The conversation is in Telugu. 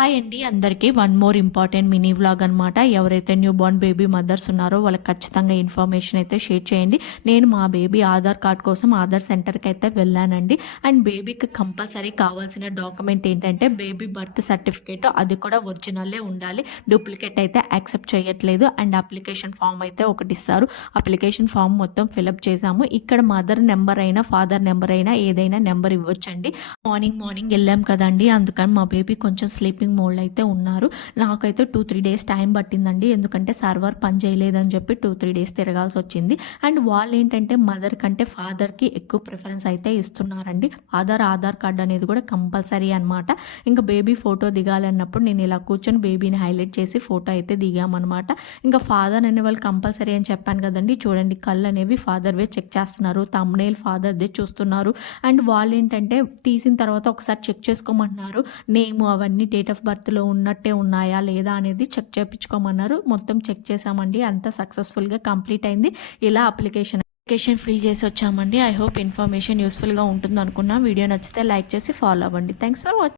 హాయ్ అండి అందరికీ one more important mini vlog అనమాట. ఎవరైతే న్యూ బోర్న్ బేబీ మదర్స్ ఉన్నారో వాళ్ళకి ఖచ్చితంగా ఇన్ఫర్మేషన్ అయితే షేర్ చేయండి. నేను మా బేబీ ఆధార్ కార్డ్ కోసం ఆధార్ సెంటర్కి అయితే వెళ్ళానండి. అండ్ బేబీకి కంపల్సరీ కావాల్సిన డాక్యుమెంట్ ఏంటంటే బేబీ బర్త్ సర్టిఫికేట్, అది కూడా ఒరిజినల్లే ఉండాలి, డూప్లికేట్ అయితే యాక్సెప్ట్ చేయట్లేదు. అండ్ అప్లికేషన్ ఫామ్ అయితే ఒకటి ఇస్తారు. అప్లికేషన్ ఫామ్ మొత్తం ఫిలప్ చేసాము. ఇక్కడ మదర్ నెంబర్ అయినా ఫాదర్ నెంబర్ అయినా ఏదైనా నెంబర్ ఇవ్వచ్చండి. మార్నింగ్ వెళ్ళాం కదండి, అందుకని మా బేబీ కొంచెం స్లీపింగ్ మోడ్లో అయితే ఉన్నారు. నాకైతే 2-3 డేస్ టైం పట్టిందండి, ఎందుకంటే సర్వర్ పని చేయలేదని చెప్పి 2-3 డేస్ తిరగాల్సి వచ్చింది. అండ్ వాళ్ళు ఏంటంటే మదర్ కంటే ఫాదర్కి ఎక్కువ ప్రిఫరెన్స్ అయితే ఇస్తున్నారండి. ఆధార్ కార్డ్ అనేది కూడా కంపల్సరీ అనమాట. ఇంకా బేబీ ఫోటో దిగాలన్నప్పుడు నేను ఇలా కూర్చొని బేబీని హైలైట్ చేసి ఫోటో అయితే దిగామన్నమాట. ఇంకా ఫాదర్ అనే వాళ్ళు కంపల్సరీ అని చెప్పాను కదండి, చూడండి కళ్ళు అనేవి ఫాదర్వే చెక్ చేస్తున్నారు, థంబ్నెయిల్ ఫాదర్దే చూస్తున్నారు. అండ్ వాళ్ళు ఏంటంటే తీసిన తర్వాత ఒకసారి చెక్ చేసుకోమంటున్నారు, నేమ్ అవన్నీ డేట్ ఆఫ్ బర్త్లో ఉన్నట్టే ఉన్నాయా లేదా అనేది చెక్ చేయించుకోమన్నారు. మొత్తం చెక్ చేసామండి, అంతా సక్సెస్ఫుల్గా కంప్లీట్ అయింది. ఇలా అప్లికేషన్ ఫిల్ చేసి వచ్చామండి. ఐ హోప్ ఇన్ఫర్మేషన్ యూస్ఫుల్గా ఉంటుంది అనుకున్నా. వీడియో నచ్చితే లైక్ చేసి ఫాలో అవ్వండి. Thanks for watching.